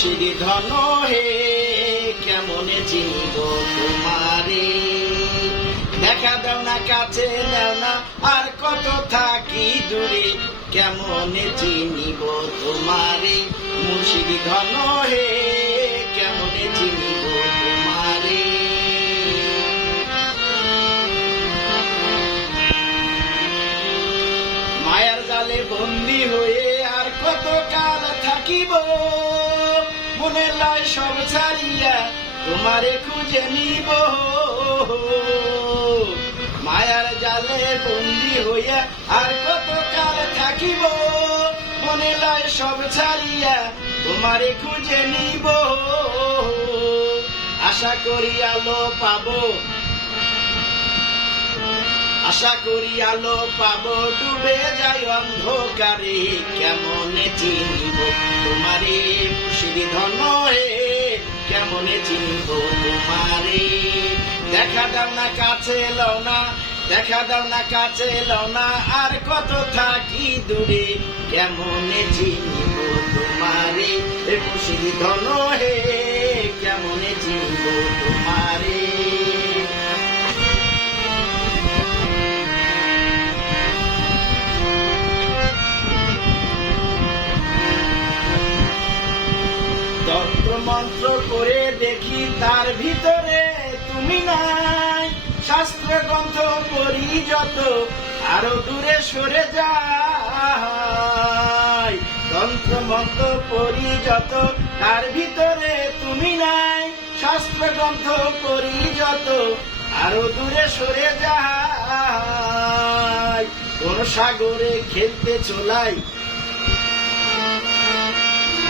মুর্শিদি ধন হে কেমনে চিনব তোমারে, দেখা দাও না কাছে দাও না আর কত থাকি দূরে, কেমনে চিনিব তোমারে মুর্শিদি ধন হে কেমনে চিনিব তোমারে। মায়ার জালে বন্দী হয়ে আর কত কাল থাকিব, মনের লাই সব ছাড়িয়া তোমারে খুঁজে নিব। মায়ার জালে বন্দী হইয়া আর কত কাল থাকিব, মনে লাই সব ছাড়িয়া তোমারে খুঁজে নিব। আশা করি আলো পাবো, আশা করি আলো পাবো, ডুবে যাই অন্ধকারে, কেমনে চিনিব তোমারে মুর্শিদি ধন হে কেমনে চিনিব তোমারে। দেখা দাও না কাছে লও না, দেখা দাও না কাছে লও না আর কত থাকি দূরে, কেমনে চিনিব তোমারে মুর্শিদি ধন হে কেমনে চিনিব তোমারে। তন্ত্র মন্ত্র করে দেখি তার ভিতরে তুমি নাই, শাস্ত্র গ্রন্থ পড়ি যত আরো দূরে সরে যায়। তন্ত্র মন্ত্র পড়ি যত তার ভিতরে তুমি নাই, শাস্ত্র গ্রন্থ পড়ি যত আরো দূরে সরে যায়। কোন সাগরে খেলতে চলাই,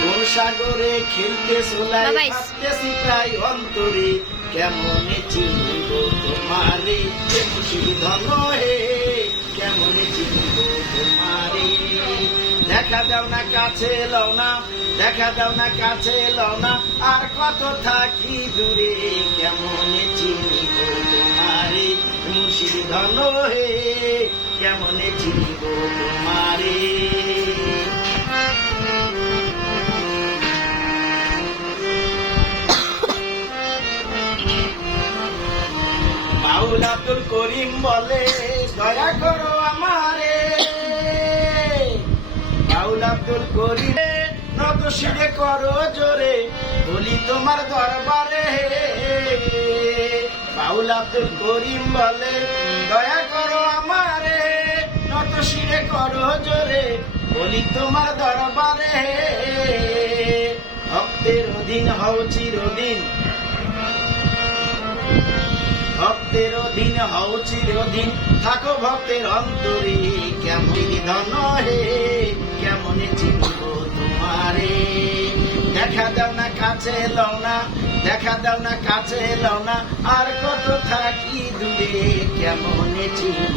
কোন সাগরে খেলতে চলাই, ভাবতেছি তাই অন্তরে, কেমনে চিনিব তোমারে মুর্শিদি ধন হে কেমনে চিনিব তোমারে। দেখা দাও না কাছে লও না, দেখা দাও না কাছে লও না আর কত থাকি দূরে, কেমনে চিনিব তোমারে মুর্শিদি ধন হে কেমনে চিনিব তোমারে। বাউল আব্দুল করিম বলে দয়া করো আমারে, বাউল আব্দুল করিম নত শিরে করো জোরে, বলি তোমার দরবারে। বাউল আব্দুল করিম বলে দয়া করো আমারে, নত শিরে করো জোরে, বলি তোমার দরবারে। ভক্তের অধীন হও চিরদিন, ভক্তের অধীন হও চিরদিন, থাকো ভক্তের অন্তরে, কেমনে ধন হে কেমনে চিনব তোমারে। দেখা দাও না কাছে লও না, দেখা দাও না কাছে লও না আর কত থাকি দূরে, কেমনে চিনব